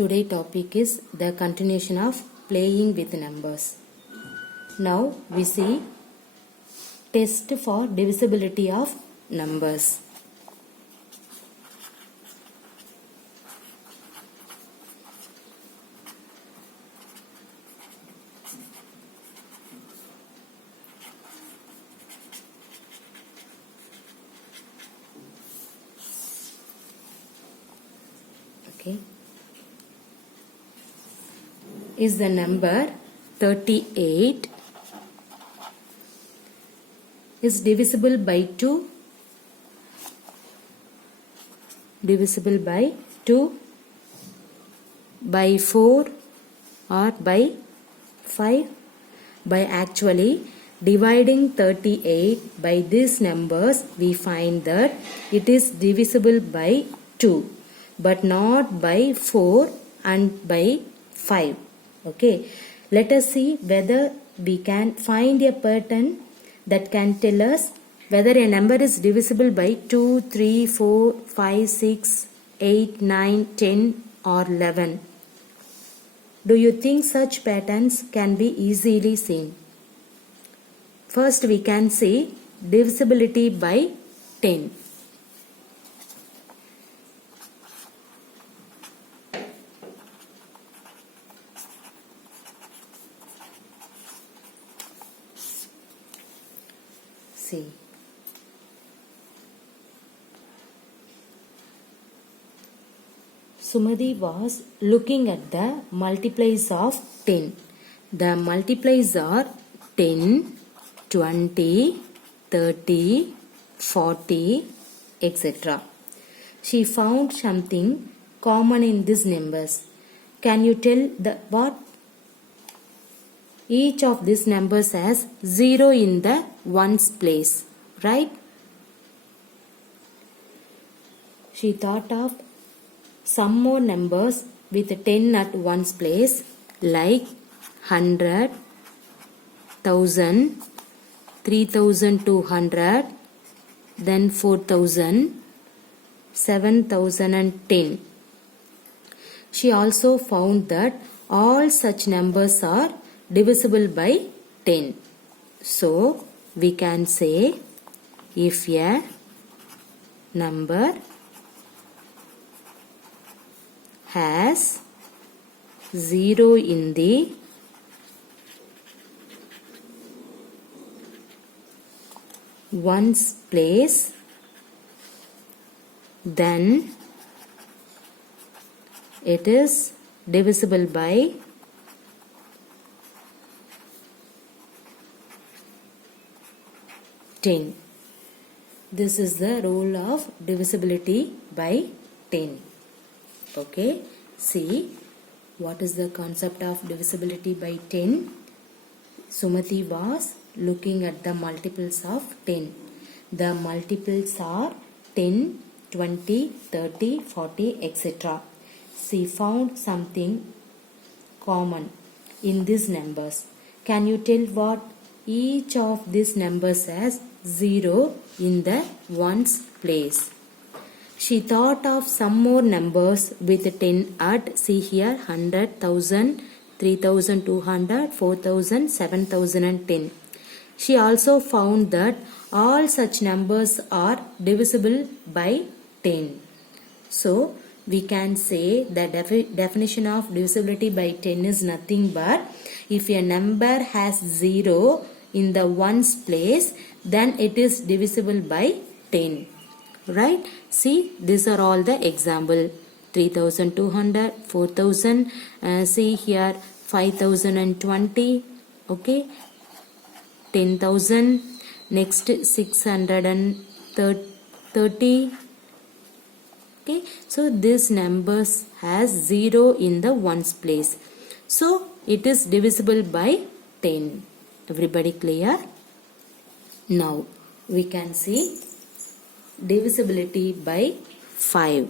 Today topic is the continuation of playing with numbers. Now we see test for divisibility of numbers. Okay. Is the number 38 is divisible by 2? Divisible by 2, by 4 or by 5? By actually dividing 38 by these numbers, we find that it is divisible by 2 but not by 4 and by 5. Okay, let us see whether we can find a pattern that can tell us whether a number is divisible by 2, 3, 4, 5, 6, 8, 9, 10 or 11. Do you think such patterns can be easily seen? First we can see divisibility by 10. See. Sumati was looking at the multiplies of 10. The multiplies are 10, 20, 30, 40, etc. She found something common in these numbers. Can you tell what? Each of these numbers has 0 in the ones place, right? She thought of some more numbers with 10 at ones place like 100, 1000, 3200, then 4000, 7010. She also found that all such numbers are divisible by 10. So, we can say if a number has 0 in the ones place, then it is divisible by 10. This is the rule of divisibility by 10. Okay, see what is the concept of divisibility by 10? Sumati was looking at the multiples of 10. The multiples are 10, 20, 30, 40, etc. She found something common in these numbers. Can you tell what? Each of these numbers has 0 in the ones place. She thought of some more numbers with 10 at, see here, 100, 1000, 3200, 4000, 7010. She also found that all such numbers are divisible by 10. So, we can say the definition of divisibility by 10 is nothing but if a number has 0 in the ones place, then it is divisible by 10. Right? See, these are all the example. 3200, 4000, see here 5020, okay, 10,000, next 630, okay. So, this numbers has 0 in the ones place. So, it is divisible by 10. Everybody clear? Now, we can see divisibility by 5.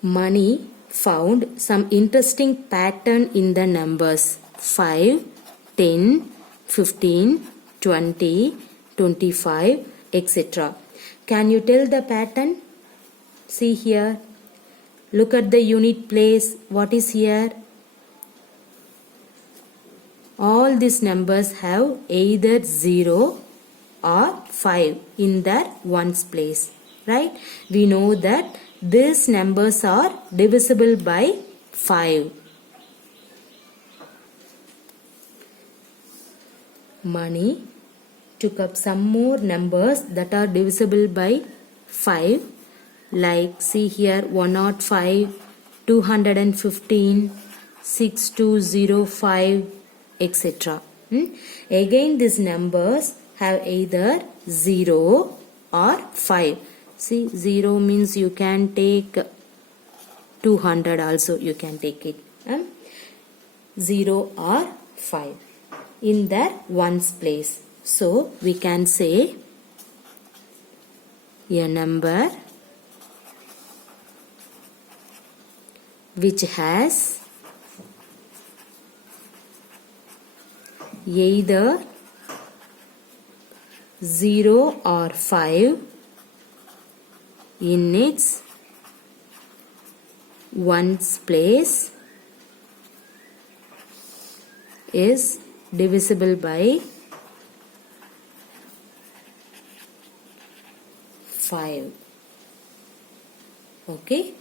Money found some interesting pattern in the numbers 5, 10, 15, 20, 25, etc. Can you tell the pattern? See here. Look at the unit place. What is here? All these numbers have either 0 or 5 in their ones place. Right? We know that these numbers are divisible by 5. Mani took up some more numbers that are divisible by 5, like see here 105, 215, 6205, etc. Again these numbers have either 0 or 5. See, 0 means you can take 200 also, you can take it. 0 or 5 in their ones place. So, we can say a number which has either 0 or 5 in its ones place is divisible by 5. Okay,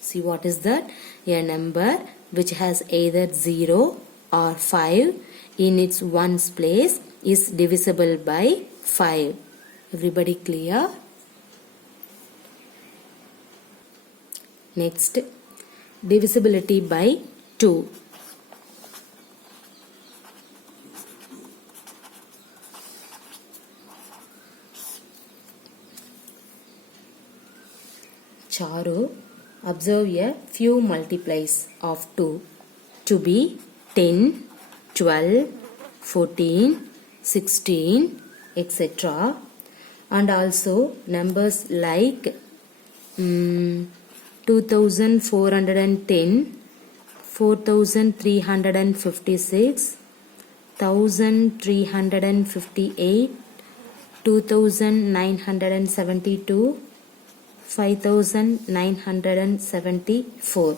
see what is that? A number which has either 0 or 5 in its ones place is divisible by 5. Everybody clear? Next, divisibility by 2. Charu observe a few multiplies of 2 to be 10, 12, 14, 16, etc. and also numbers like 2410, 4356, 1358, 2972, 5974.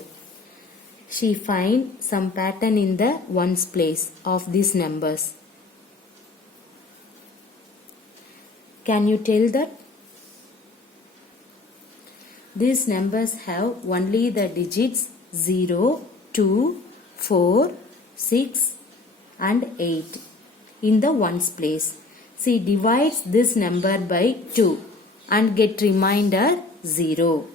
She find some pattern in the ones place of these numbers. Can you tell that? These numbers have only the digits 0, 2, 4, 6 and 8 in the ones place. She divides this number by 2 and get remainder 0.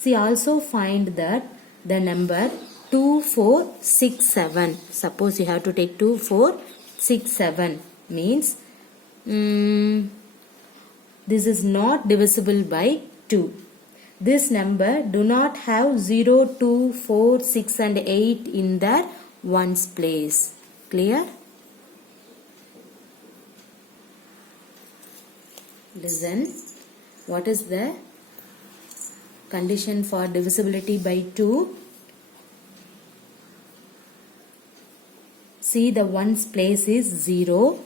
She also find that the number 2467. Suppose you have to take 2467 means this is not divisible by 2. This number do not have 0, 2, 4, 6 and 8 in their ones place. Clear? Listen. What is the condition for divisibility by 2? See, the ones place is 0,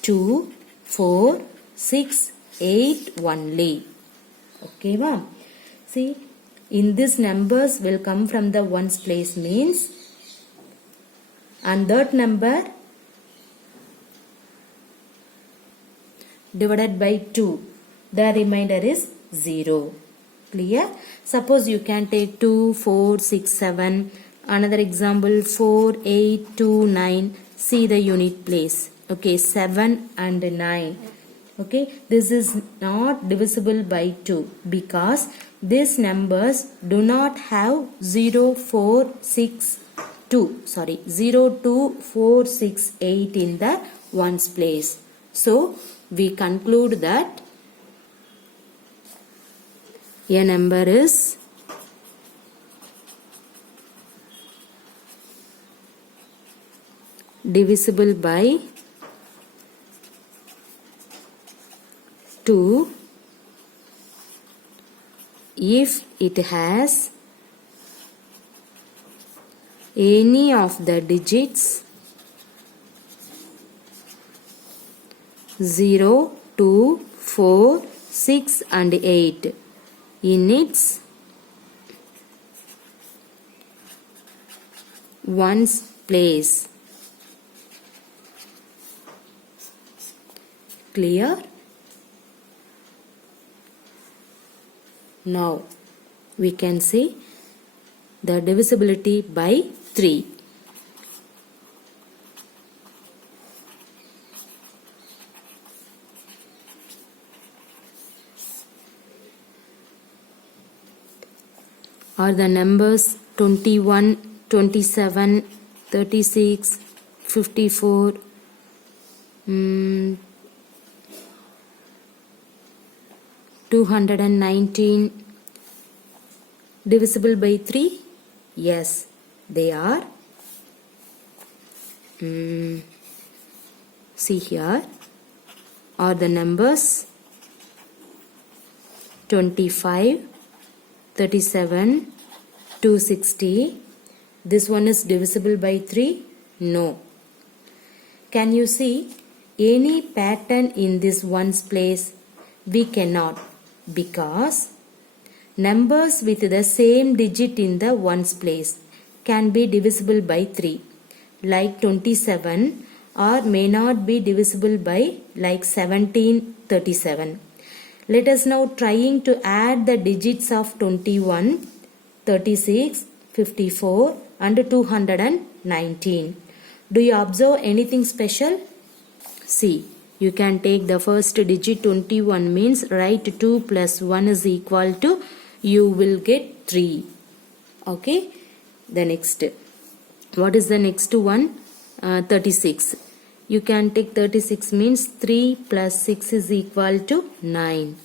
2, 4, 6, 8 only. Okay, ma'am. See, in this numbers will come from the ones place means, and that number divided by 2. The remainder is 0. Clear? Suppose you can take 2, 4, 6, 7. Another example 4, 8, 2, 9. See the unit place. Okay, 7 and 9. Okay, this is not divisible by 2 because these numbers do not have 0, 4, 6, 2. Sorry, 0, 2, 4, 6, 8 in the ones place. So, we conclude that a number is divisible by 2 if it has any of the digits 0, 2, 4, 6 and 8 in its ones place. Clear? Now we can see the divisibility by 3. Are the numbers 21, 27, 36, 54, 219 divisible by 3? Yes, they are. See here are the numbers 25, 37, 260. This one is divisible by 3? No. Can you see any pattern in this ones place? We cannot, because numbers with the same digit in the ones place can be divisible by 3, like 27, or may not be divisible by like 1737. Let us now trying to add the digits of 21, 36, 54 and 219. Do you observe anything special? See, you can take the first digit 21 means write 2 plus 1 is equal to, you will get 3. Okay. The next, what is the next one? 36. You can take 36 means 3 plus 6 is equal to 9.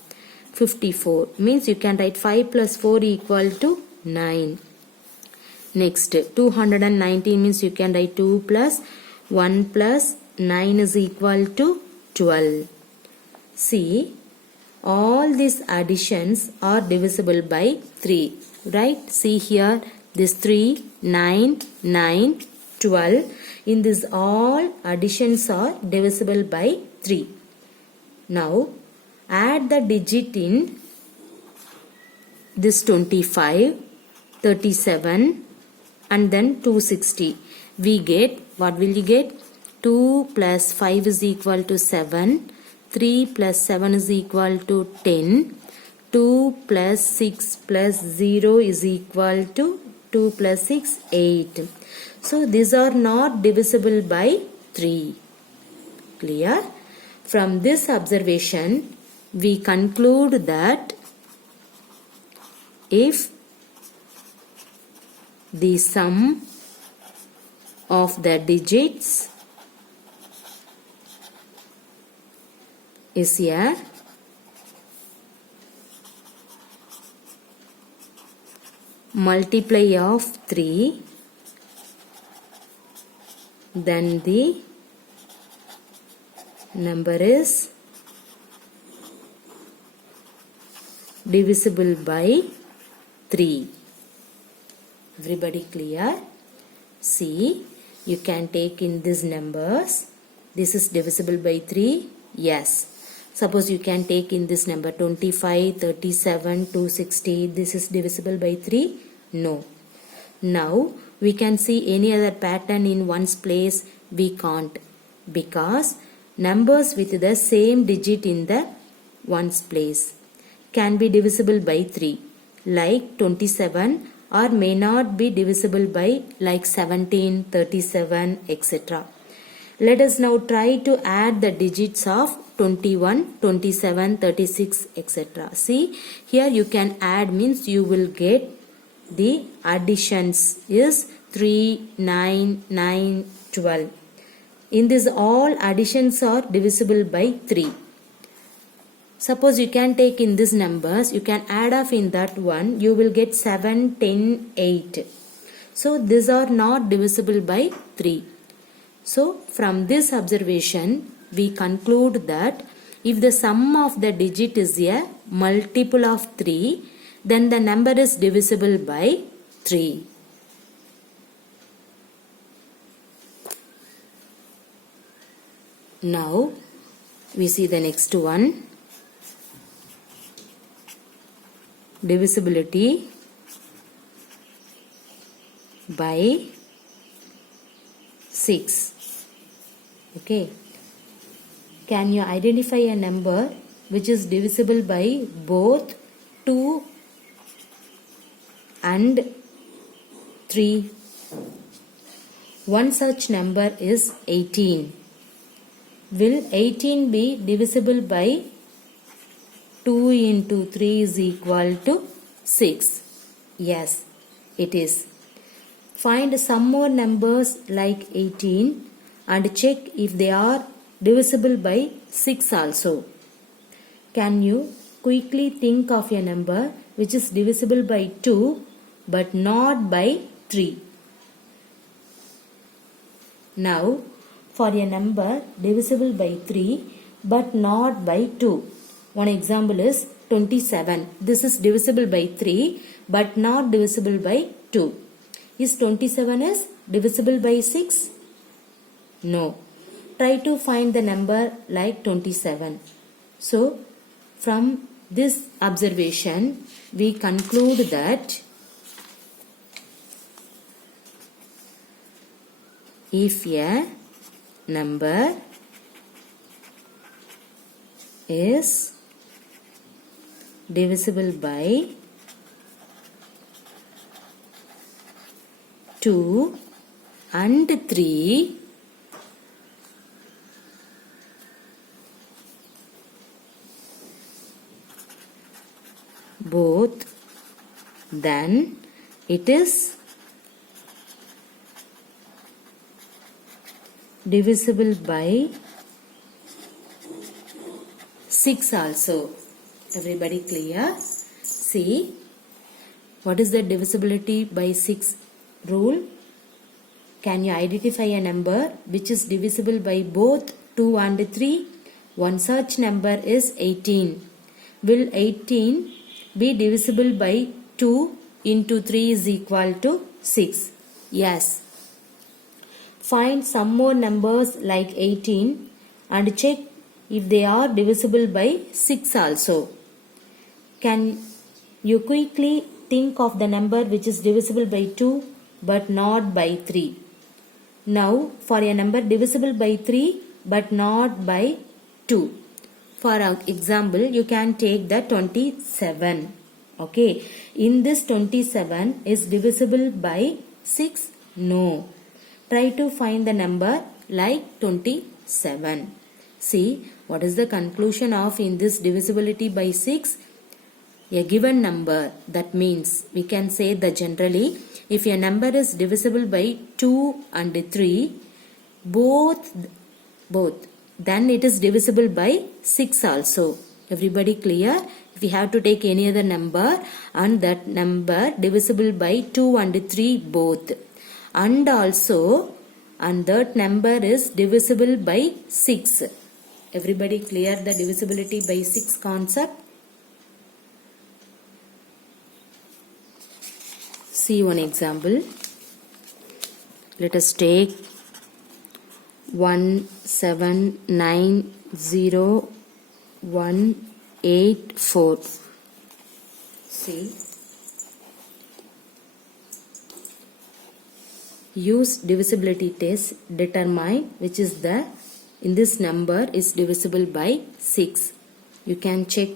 54 means you can write 5 plus 4 equal to 9. Next, 219 means you can write 2 plus 1 plus 9 is equal to 12. See, all these additions are divisible by 3. Right? See here, this 3, 9, 9, 12. In this all additions are divisible by 3. Now, add the digit in this 25, 37 and then 260. We get, what will you get? 2 plus 5 is equal to 7. 3 plus 7 is equal to 10. 2 plus 6 plus 0 is equal to 2 plus 6, 8. So these are not divisible by 3. Clear? From this observation, we conclude that if the sum of the digits is a multiply of 3, then the number is divisible by 3. Everybody clear? See, you can take in these numbers. This is divisible by 3. Yes. Suppose you can take in this number 25, 37, 260. This is divisible by 3. No. Now we can see any other pattern in ones place. We can't, because numbers with the same digit in the ones place can be divisible by 3, like 27, or may not be divisible by like 17, 37, etc. Let us now try to add the digits of 21, 27, 36, etc. See, here you can add means you will get the additions is 3, 9, 9, 12. In this all additions are divisible by 3. Suppose you can take in these numbers, you can add off in that one, you will get 7, 10, 8. So these are not divisible by 3. So from this observation, we conclude that if the sum of the digit is a multiple of 3, then the number is divisible by 3. Now we see the next one. Divisibility by 6. Okay. Can you identify a number which is divisible by both 2 and 3? One such number is 18. Will 18 be divisible by 2 into 3 is equal to 6? Yes, it is. Find some more numbers like 18 and check if they are divisible by 6 also. Can you quickly think of a number which is divisible by 2 but not by 3? Now, for a number divisible by 3 but not by 2. One example is 27. This is divisible by 3 but not divisible by 2. Is 27 is divisible by 6? No. Try to find the number like 27. So, from this observation, we conclude that if a number is divisible by 2 and 3, both, then it is divisible by 6 also. Everybody clear? See, what is the divisibility by 6 rule? Can you identify a number which is divisible by both 2 and 3? One such number is 18. Will 18 be divisible by 2 into 3 is equal to 6? Yes. Find some more numbers like 18 and check if they are divisible by 6 also. Can you quickly think of the number which is divisible by 2 but not by 3? Now, for a number divisible by 3 but not by 2. For example, you can take the 27. Okay. In this 27 is divisible by 6? No. Try to find the number like 27. See, what is the conclusion of in this divisibility by 6? A given number, that means we can say that generally if a number is divisible by 2 and 3, both, then it is divisible by 6 also. Everybody clear? If we have to take any other number and that number divisible by 2 and 3 both, and also and that number is divisible by 6. Everybody clear the divisibility by 6 concept? See one example. Let us take 1790184. See. Use divisibility test, determine which is the in this number is divisible by 6. You can check.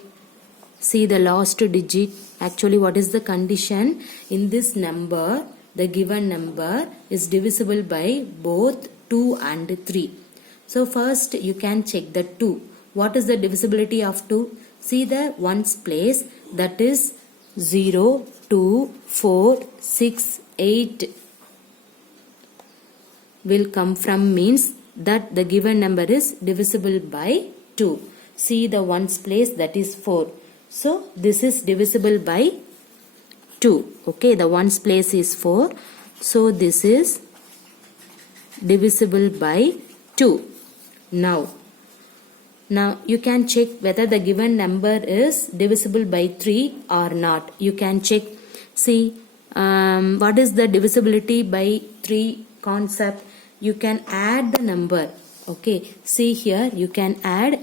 See the last digit. Actually, what is the condition? In this number, the given number is divisible by both 2 and 3. So first you can check the 2. What is the divisibility of 2? See the ones place, that is 0, 2, 4, 6, 8 will come from, means that the given number is divisible by 2. See the ones place, that is 4. So this is divisible by 2. Okay, the ones place is 4. So this is divisible by 2. Now you can check whether the given number is divisible by 3 or not. You can check. See, what is the divisibility by 3 concept? You can add the number. Okay, see here you can add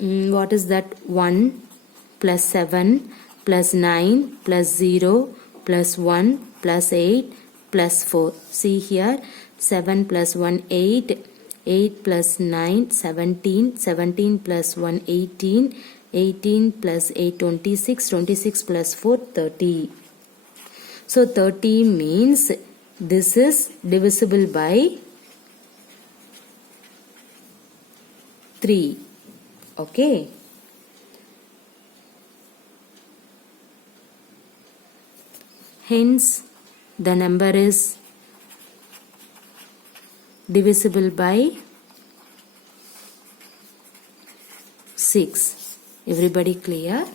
what is that, 1 plus 7 plus 9 plus 0 plus 1 plus 8 plus 4. See here, 7 plus 1 8, 8 plus 9 17, 17 plus 1 18, 18 plus 8 26, 26 plus 4 30. So 30 means this is divisible by 3. Okay. Hence the number is divisible by 6. Everybody clear?